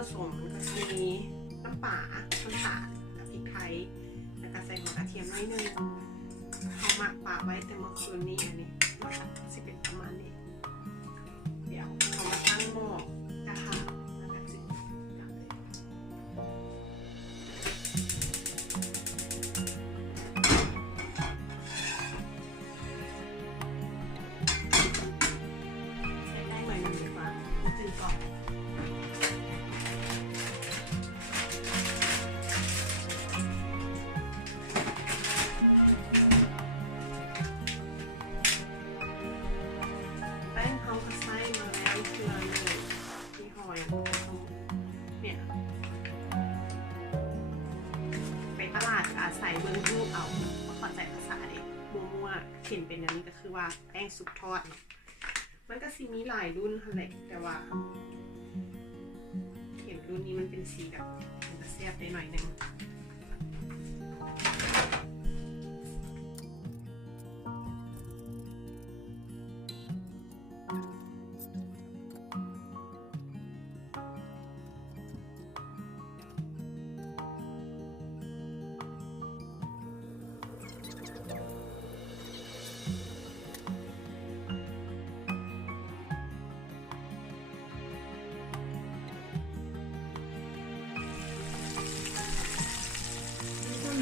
ผสมก็จะมีน้ำปลาน้ำตาลกับพริกไทยแล้วก็ใส่หัวกระเทียมนิดนึงเขาหมักปลาไว้แต่เมื่อคืนนี้อันนี้มาสิเป็นประมาณนี้เดี๋ยวเขามาตั้งหม้อกระทะแล้วก็จิ้มใส่ได้หน่อยนึงดีกว่าจืดก่อนไปตลาดอาศัยเบิ้งรูปเอาก็เข้าใจภาษาเด็กมั่วๆเขียนเป็นอันนี้ก็คือว่าแป้งซุปทอดมันก็สีมีหลายรุ่นค่ะแหละแต่ว่าเขียนรุ่นนี้มันเป็นสีแบบมันจะแซ่บได้หน่อยนึง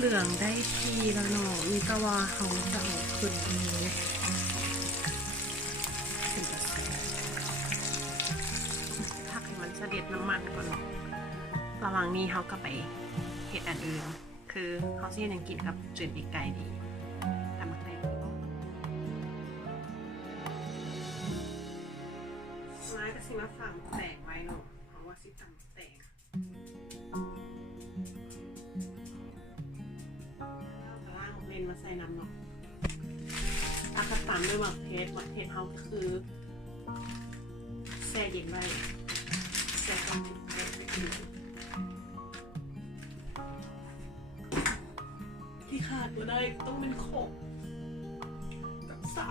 เหลืองได้ทีแล้วเนาะมีตะวาเขาจะออกขึ้นนี้พักให้มันเสด็จน้ำมันก่อนเนาะระหว่างนี้เขาก็ไปเห็ดอันอื่นคือเขาที่ยังกินกับจืดปีกไก่ดีทำมาแต่งไม้ก็สิมาฝั่งแตกไว้เนาะเพราะว่าสิทำแตกมาใส่น้ำเนาะอากาศตามด้วยหมักเพชรเขาก็คือแช่เย็นไว้แช่ความเย็นไปกินที่ขาดไม่ได้ต้องเป็นโขกกับสา